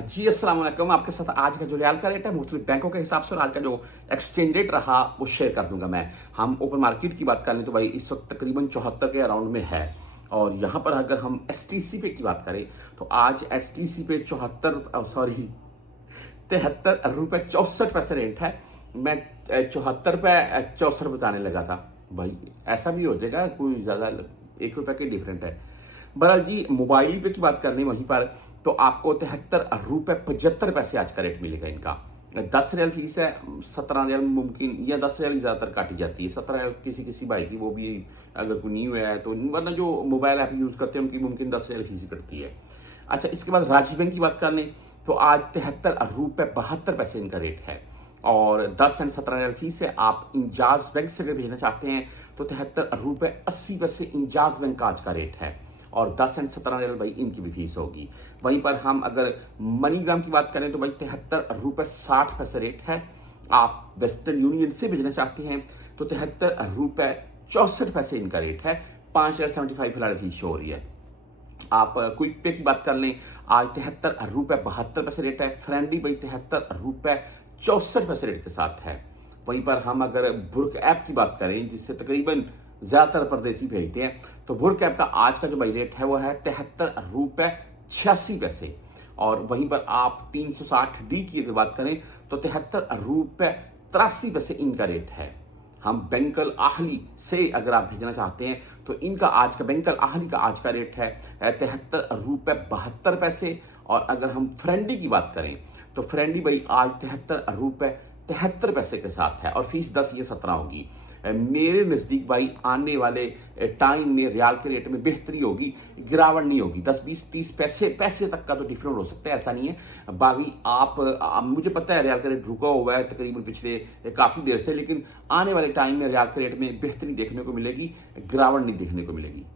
जी अस्सलाम वालेकुम। आपके साथ आज का जो रियाल का रेट है मुख्तलिफ बैंकों के हिसाब से और आज का जो एक्सचेंज रेट रहा वो शेयर कर दूंगा मैं। हम ओपन मार्केट की बात कर लें तो भाई इस वक्त तकरीबन 74 के अराउंड में है। और यहाँ पर अगर हम एसटीसी पे की बात करें तो आज एसटीसी पे 73 रुपये 64 पैसे रेट है। मैं 74 पे 64 बताने लगा था। भाई ऐसा भी हो जाएगा, कोई ज़्यादा 1 रुपये के डिफरेंट है। बहरहाल जी, मोबाइल पे की बात कर लें वहीं पर तो आपको 73 रुपये 75 पैसे आज का रेट मिलेगा इनका। 10 रियल फीस है, 17 रियल मुमकिन या 10 रियल ही ज़्यादातर काटी जाती है। 17 रियल किसी किसी भाई की, वो भी अगर कोई न्यू है तो, वरना जो मोबाइल ऐप यूज़ करते हैं उनकी मुमकिन 10 रियल फीस ही कटती है। अच्छा, इसके बाद राज्य बैंक की बात कर लें तो आज 73 रुपये 72 पैसे इनका रेट है और 10 एंड 17 रियल फीस है। आप इंजाज बैंक से अगर भेजना चाहते हैं तो 73 रुपये 80 पैसे इंजाज बैंक का आज का रेट है और 10 एंड 17 रियल भाई इनकी भी फीस होगी। वहीं पर हम अगर मनीग्राम की बात करें तो भाई 73 रुपये 60 पैसे रेट है। आप वेस्टर्न यूनियन से भेजना चाहते हैं तो 73 रुपये 64 पैसे इनका रेट है। 5.75 फिलहाल फीस शो हो रही है। आप क्विक पे की बात कर लें, आज 73 रुपये 72 पैसे रेट है। फ्रेंडली भाई 73 रुपये 64 पैसे रेट के साथ है। वहीं पर हम अगर बुर्क ऐप की बात करें जिससे तकरीबन ज़्यादातर परदेसी भेजते हैं तो बुर्क ऐप का आज का जो भाई रेट है वो है 73 रुपये 86 पैसे। और वहीं पर आप 360D की अगर बात करें तो 73 रुपये 83 पैसे इनका रेट है। हम बैंकल आहली से अगर आप भेजना चाहते हैं तो इनका आज का बैंकल आहली का आज का रेट है 73 रुपये 72 पैसे। और अगर हम फ्रेंडी की बात करें तो फ्रेंडी भाई आज 73 रुपये 73 पैसे के साथ है और फीस 10 या 17 होगी। मेरे नज़दीक भाई आने वाले टाइम में रियाल के रेट में बेहतरी होगी, गिरावट नहीं होगी। 10 20 30 पैसे तक का तो डिफरेंट हो सकता है, ऐसा नहीं है। बाकी मुझे पता है रियाल का रेट रुका हुआ है तकरीबन पिछले काफ़ी देर से, लेकिन आने वाले टाइम में रियाल के रेट में बेहतरी देखने को मिलेगी, गिरावट नहीं देखने को मिलेगी।